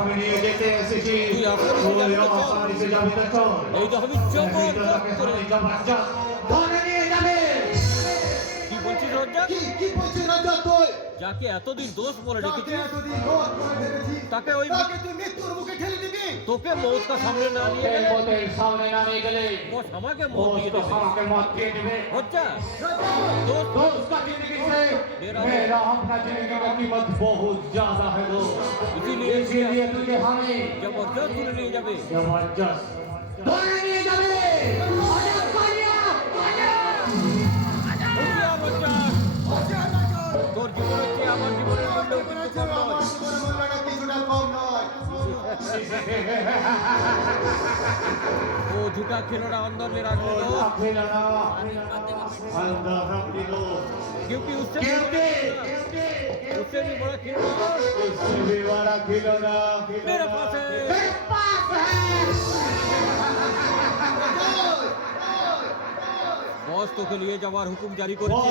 আমি নিয়ে যেতে এসেছি এই তো আমি ধরে নিয়ে যাবে। কি বলছিস রজ্জা? কি বলছিস রাজা তুই? যাকে এতদিন দোষ বলে রেখেছিস তাকে ওই তুই মৃত্যুর মুখে ঠেলে দিবি। তোকে মৌত का সামনে না নিয়ে গেলে সামনে না নিয়ে গেলে বস আমাকে মত দিয়ে দেবে। আমাকে মত দিয়ে দেবে। রজ্জা दोस्त का जिंदगी से मेरा अपना जिंदगी का कीमत बहुत ज्यादा है दोस्त। इसीलिए तुझे हमें जबरदस्त তুলে নিয়ে যাবে। जबरदस्त धरे নিয়ে যাবে। তোর জীবন হচ্ছে আমার জীবনের মূল্য কিন্তু কম নয়। কিছুটা কম নয়। वो झुका खिलौना अंदर में रख दो अंदर रख दो क्योंकि उससे भी बड़ा खिलौना उससे भी बड़ा खिलौना मेरे पास है। बॉस তোকে নিয়ে যাওয়ার হুকুম জারি করেছে।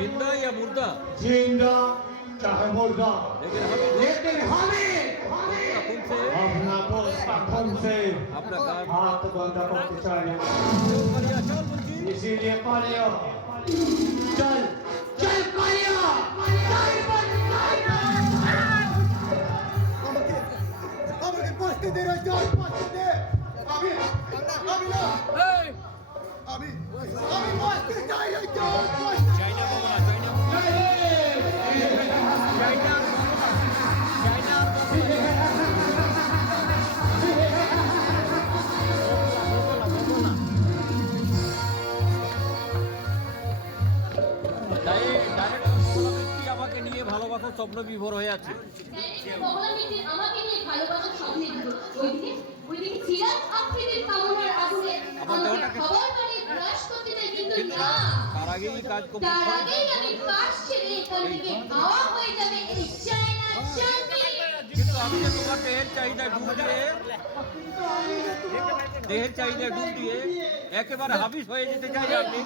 जिंदा या मुर्दा? जिंदा चाहे मुर्दा, लेकिन हमें खून से अपना दोस्त का खून से अपना काम हाथ बंदा करते चाहिए। चल मुंशी इसीलिए पालियो चल चल पालियो আমাকে পাঁচতে দে রাজা, পাঁচতে দে। আমি না আমি পাঁচতে চাই রাজা, পাঁচতে চাইনা বাবা না চাইনা চাইনা আমাকে নিয়ে ভালোবাসার স্বপ্ন বিভোর হয়ে আছে। আমাকে নিয়ে ভালোবাসার স্বপ্ন ওইদিকে চিরাগ আফ্রিদির কামনার আগুনে আমাকে খবর করে গ্রাস করতে চাই, কিন্তু না, তার আগেই কাজ করতে তার আগেই আমি কাজ ছেড়ে এখান থেকে হাওয়া হয়ে যাবে এই চায়না চাঁদনি। কিন্তু আমি যে তোমার দেহের চাহিদা ডুব দিয়ে একেবারে হাবিস হয়ে যেতে চাই আপনি।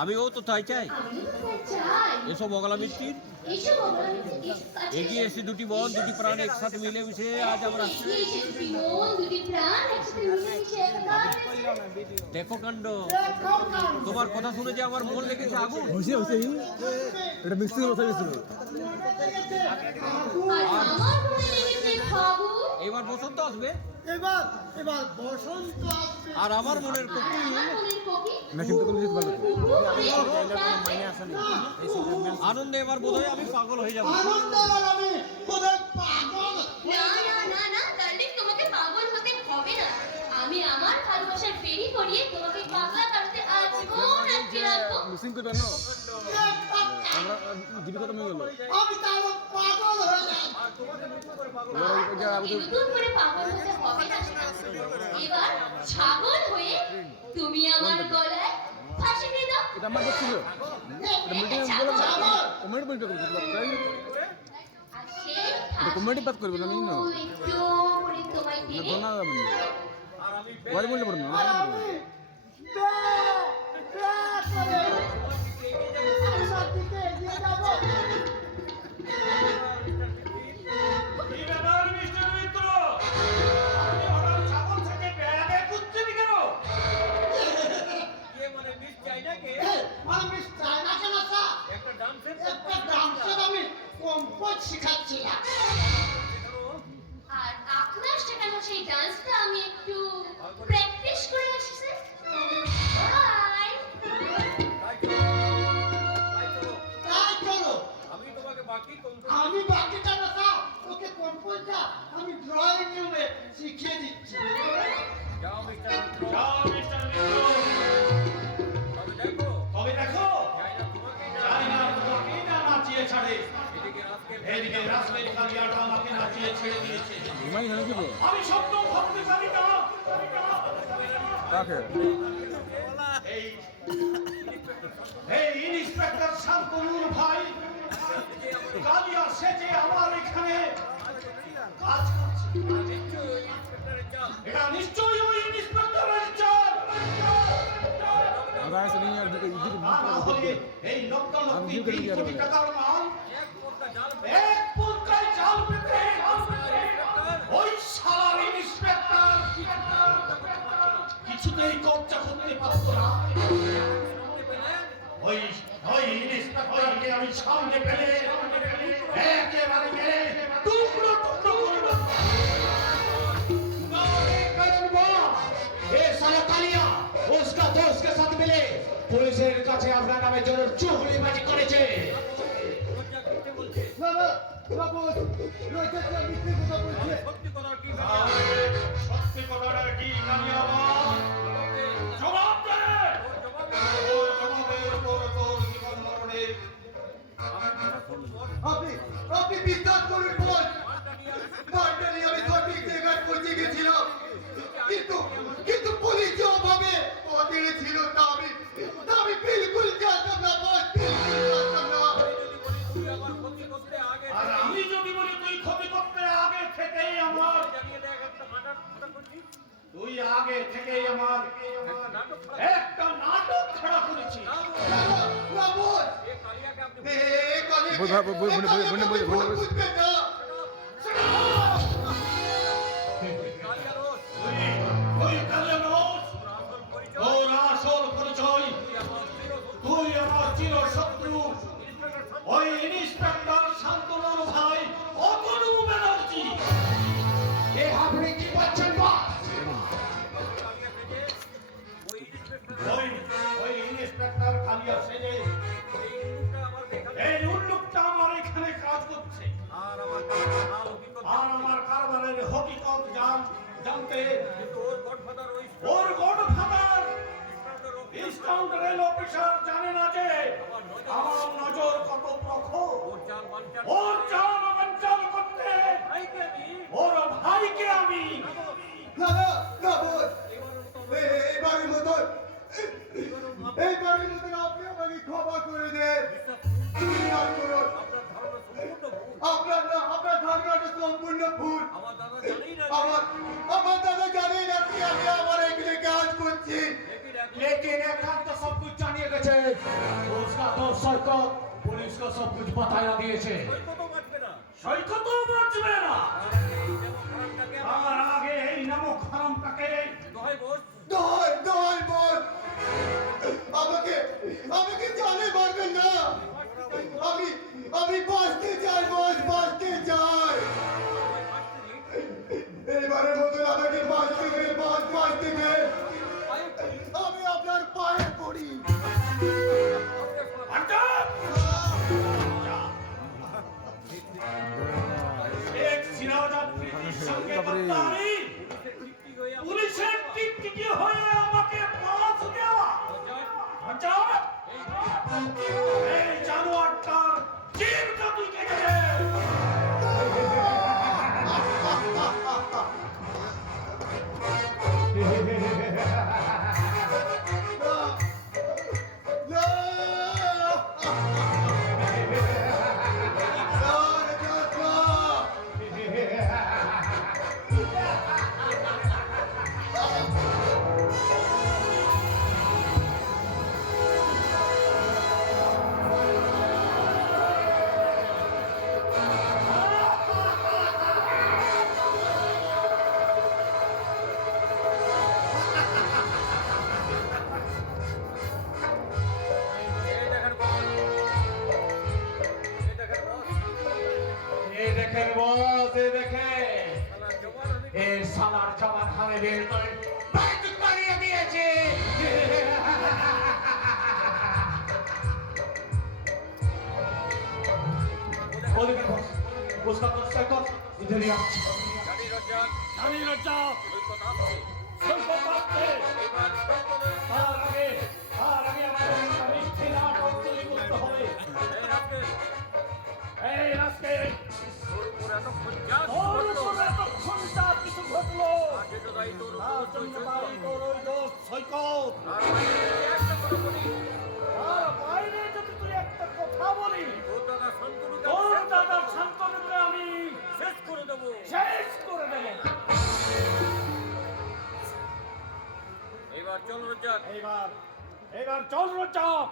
আমিও তো তাই চাই। এসব অগলা মিষ্টির এগিয়ে এসে দুটি মন দুটি প্রাণ একসাথে মিলেমিশে আজ আমরা দেখো কাণ্ড। তোমার কথা শুনে যে আমার মন লেগেছে আগুন। এটা মিক্সির কথা গেছিল। এবার বসন্ত আসবে, এবার বসন্ত আসবে। আর আমার মনের কপি আনন্দে এবার বোধহয় আমি পাগল হয়ে যাবো। আমি আমার ভালোবাসার ফেরি করিয়ে তোমাকে পাগলা করতে আজীবন আটকে রাখবো। আমি তার পাগল হয়ে যাব। নতুন করে পাগল হতে হবে না। এবার ছাগল হয়ে তুমি আমার গলায় ফাঁসি দিয়ে দাও। এটা আমার দেখছিল। কমেডি পাত করবে না আমি না। ওয়ারি বলতে পারবো না। আর আপনার শেখানো সেই ডান্সটা আমি একটু প্র্যাকটিস করে আসি স্যার। আমি বাকিটা না স্যার, ওকে কম্পোজটা আমি ড্রয়িং রুমে শিখিয়ে দিচ্ছি। যাও মিস্টার মিত্র, তবে দেখো তোমাকে না নাচিয়ে ছাড়ে। এদিকে রাসমেল কালিয়াটা আমাকে নাচিয়ে ছেড়ে দিয়েছে। আমি স্বপ্ন ভাবতে পারি না। এই ইন্সপেক্টর শান্তনুর ভাই কালিয়া সেজে আমার এখানে কাজ করছে। এটা নিশ্চয়ই ওই ইন্সপেক্টরের চাল। এই লক্ষ লক্ষ কোটি টাকার মাল আমাকে পেলে একেবারে মেরে টুকরো টুকরো করলো। ये साला कालिया उसका दोस्त के साथ मिले পুলিশের কাছে আপনার নামে জোর চুগলিবাজি করেছে। না না না বস রোজা তো মিথ্যে কথা বলছে। সত্যি কথা কি সত্যি কথাটা কি কালিয়া বাবা? জবাব দে। তোর জবাবের উপর তোর জীবন মরণের আপনি আপনি বিশ্বাস করুন বস মারটা নিয়ে আমি সঠিক জায়গায় পৌঁছে গেছিলাম কিন্তু কিন্তু পুলিশ যে অভাবে অধীনে ছিল তা আমি বিলকুল জানতাম না বস বিলকুল জানতাম না। তুই আমার ক্ষতি করতে আগে আর আমি যদি বলি তুই ক্ষতি করতে আগে থেকেই আমার জানিয়ে দেখ একটা মার্ডার কথা করছিস তুই আগে থেকেই আমার নাটক একটা নাটক খাড়া করেছিস। না না বস এ কালিয়াকে আপনি বুঝবেন না কালিয়া রোজ তুই কালে নোস আসল পরিচয় তোর আসল পরিচয় তুই আমার চির তুই আমার চির শত্রু ওই ইন্সপেক্টর শান্তনুর ভাই অতনু ব্যানার্জি। এ আপনি কি পাচ্ছেন বাস? কালিয়া থেকে ওই ইন্সপেক্টর ওই ওই ইন্সপেক্টর কালিয়া সেজে এই লোকটা আমার এখানে এই উল্লুকটা আমার এখানে কাজ করছে আর আমার কাছে হাল বিকট আর আমার কারবারের হকিকত জানতে কিন্তু ওর গডফাদার ওই ওর godfather inspector eastern rail officer জানে না যে আমার নজর কত প্রখর। ওর চাল বাঞ্চাল ওর চাল বাঞ্চাল করতে ভাইকে আমি ওর ভাইকে আমি না না না বস এইবারের মতন আপনি আমাকে ক্ষমা করে দেন তুমি আর করুন আপনার ধারণা সম্পূর্ণ ভুল আপনার ধারণাটা সম্পূর্ণ ভুল আমার দাদা জানেই না আমার দাদা জানেই না কি আমি আমার এখানে কাজ করছি लेकिन एकांत तो सब कुछ जानिए गए उसका दोस्त सैकत पुलिस को सब कुछ बताया दिए छे। ওই কত বাঁচবে না সৈকতও বাঁচবে না। খারাপটাকে তার আগে এই নামক হারামটাকে দহাই বস দয় দয় বল আমাকে আমাকে জানে মারবেন না আমি বাঁচতে চাই বস বাঁচতে চাই এইবারের মতন আমাকে বাঁচতে দে বাঁচতে দে আমি আপনার পায়ে পড়ি এক সিরাজাত্রীর সঙ্গে গদ্দারি পুলিশের টিকটিকি হয়ে আমাকে পাঁচ দেওয়া হাজার এই জানোয়ারটার জিভটা তুই কেটে দে। ये देखें बॉस ये देखें ये सालार जवान हमें बेर कर बैठ करिए दिए छे। वो देखें बॉस उसका दोस्त सैकत इधर ही आ। জানি রাজা সৈকত আসছে। তার আগে আমাদের একটা মিষ্টি নাটক তৈরি করতে হবে। এই আজকে তোর উপর এতক্ষণ যা কিছু ঘটলো তার জন্য দায়ী তোর ওই দোস্ত সৈকত। আর বাইরে যদি তুই একটা কথা বলি তোর দাদার শান্তনুকে আমি শেষ করে দেবো। এবার চল রজ্জাক এবার চল রজ্জাক।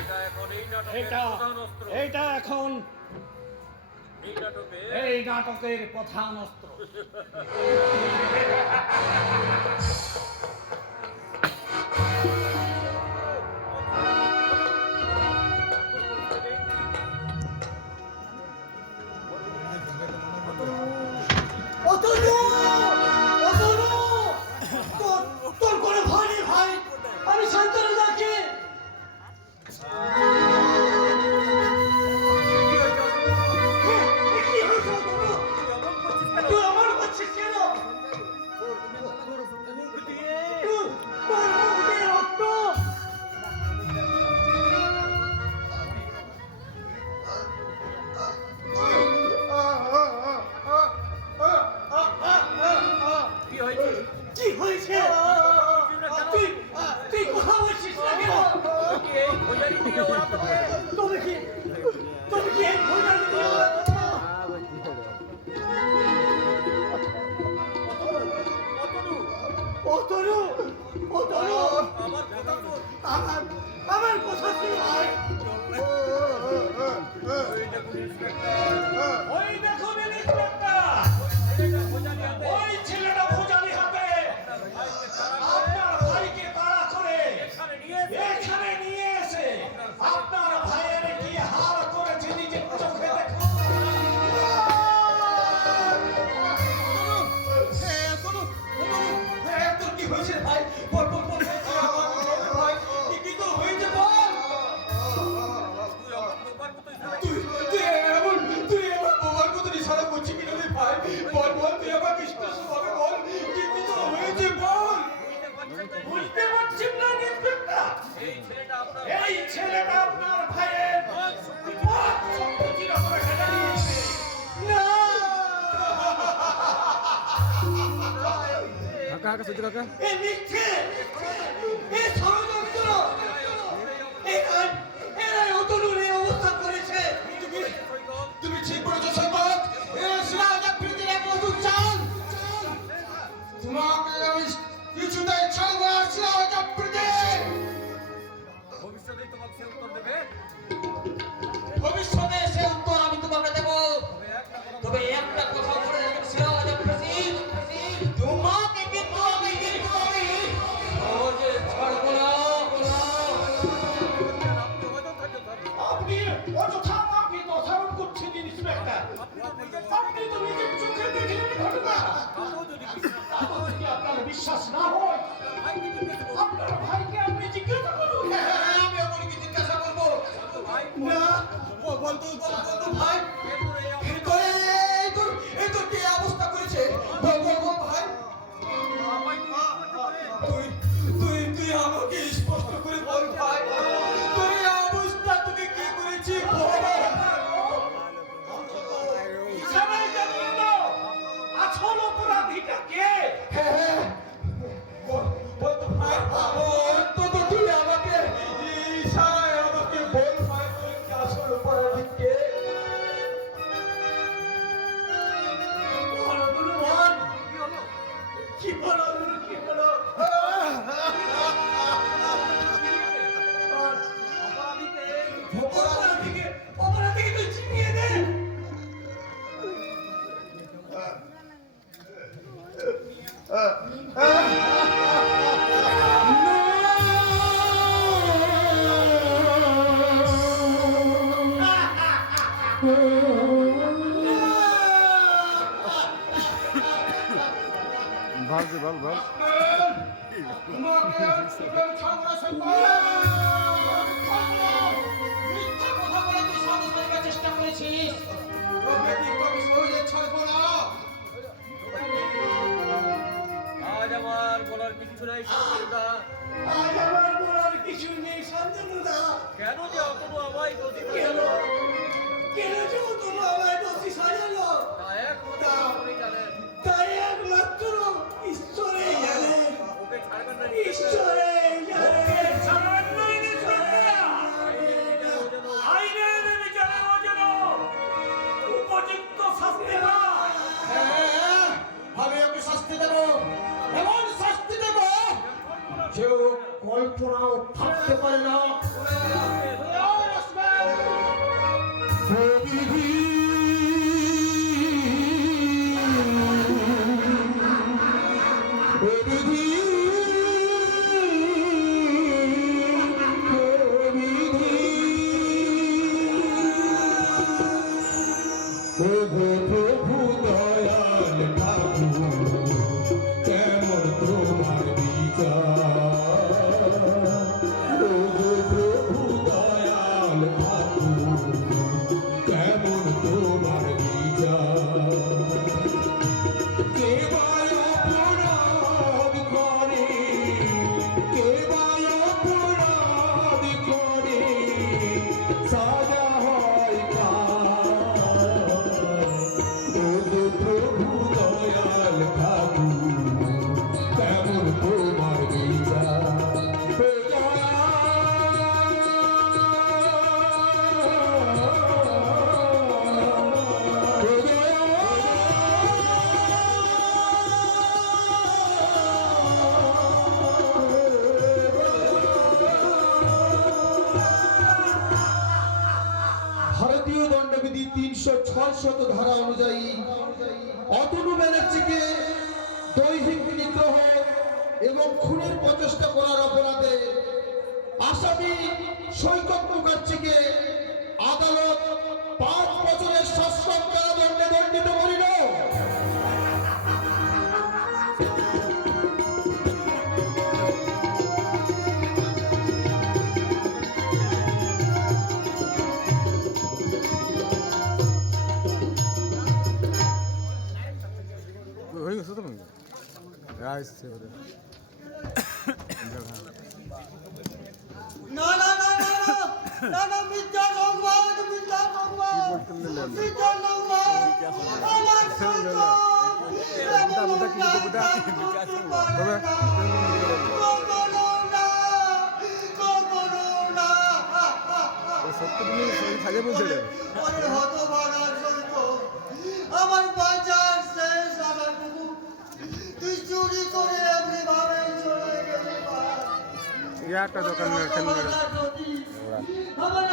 এটা এখন এই নাটকের এটা প্রধান অস্ত্র এইটা এখন এই নাটকে এই নাটকের প্রধান অস্ত্র। ওই দেখুন ইন্সপেক্টর, ওই ছেলেটা ভোজালি হাতে আপনার ভাইকে তাড়া করে এখানে নিয়ে এসে আপনার ভাইয়ের কি হাল করেছে নিজের চোখে দেখুন। তোর কি হয়েছে ভাই? বল বল বল ভাই, কি তোর হয়েছে বল? তুই এমন বোবার মতন ইশারা করছিস কেন রে ভাই? বল বল, তুই আমাকে স্পষ্টভাবে বল, কি তোর হয়েছে বল? বুঝতে পারছেন না ইন্সপেক্টর, এই ছেলেটা আপনার ভাইয়ের সম্পত্তির উপরে হেঁটে দিয়েছে। এ মিথ্যে, এ ষড়যন্ত্র, এরাই অতনুর এই অবস্থা করেছে। তুমি ঠিক বলেছো সৈকত, এ সিরাজ আফ্রিদির এক নতুন চাল। তোমাকে আমি কিছুতেই ছাড়বো না সিরাজ আফ্রিদি। ভবিষ্যতে সে উত্তর আমি তোমাকে দেব, তবে একটা কথা বলে রাখবেন সিরাজ আফ্রিদি, তোমাকে কিন্তু আমি সহজে ছাড়বো না। আপনি অযথা আমাকে দোষারোপ করছেন ইন্সপেক্টর। আপনি তো নিজের চোখে দেখলেন ঘটনা। তাতেও যদি আপনার বিশ্বাস না হয়, আপনার ভাইকে আপনি জিজ্ঞাসা করুন। হ্যাঁ, আমি আপনাকে জিজ্ঞাসা করবো। না, বলতো ভাই, এই তোর কি অবস্থা করেছে? বল বল বল ভাই। তুই আমাকে স্পষ্ট করে বল ভাই, তোর এই অবস্থা তোকে কি করেছে বল। সবাই জানিয়ে দাও, আসল অপরাধীটা কে? হ্যাঁ, বল তো ভাই, অন্তত তুই আমাকে ইশারায় আমাকে বল ভাই, তোর কি আসল অপরাধী কে? বলো গুরুমান, কি বলো গুরু, কি বলো? অপরাধীকে তুই চিনিয়ে দে। মিথ্যা কথা বলে তুই সাহস করার চেষ্টা করেছিস। তোকে কিন্তু আমি সহজে ছাড়বো না। আজ আমার বলার কিছু নাই শান্তনুদা। আজ আমার বলার কিছু নেই শান্তনুদা। কেন যে অতনু আমায় দোষী কেন সাজালো? কেন যে অতনু আমায় দোষী সাজালো? তা একমাত্র ঈশ্বরই জানেন। তাই একমাত্র ঈশ্বরই জানে। ওকে ছাড়বেন না। ঈশ্বরই জানে। ছাড়বেন না ইন্সপেক্টর। আইনের বিচারে ও যেন উপযুক্ত শাস্তি পায়। হ্যাঁ, আমি ওকে শাস্তি দেব, এমন শাস্তি দেব যে ও কল্পনাও থাকতে পারে না। প্রভু দয়াল ঠাকুর, কেমন তোমার বিচার? প্রভু দয়াল ঠাকুর, কেমন ভারতীয় দণ্ডবিধি ৩৬৬ ধারা অনুযায়ী অতনু ব্যানার্জিকে দৈহিক নিগ্রহ এবং খুনের প্রচেষ্টা করার অপরাধে আসামি সৈকত মুখার্জিকে আদালত ৫ বছরের সশ্রম কারাদণ্ডে দণ্ডিত করিল। হয়ে গেছে তো আসছে না না না না না না না মিথ্যা সংবাদ মিথ্যা সংবাদ মিথ্যা সংবাদ আমার সন্তান সাজে বলছে আমার বাঁচার শেষ আগাটুকু তুই চুরি করে এমনি ভাবে চলে গেলি একটা দোকান আমার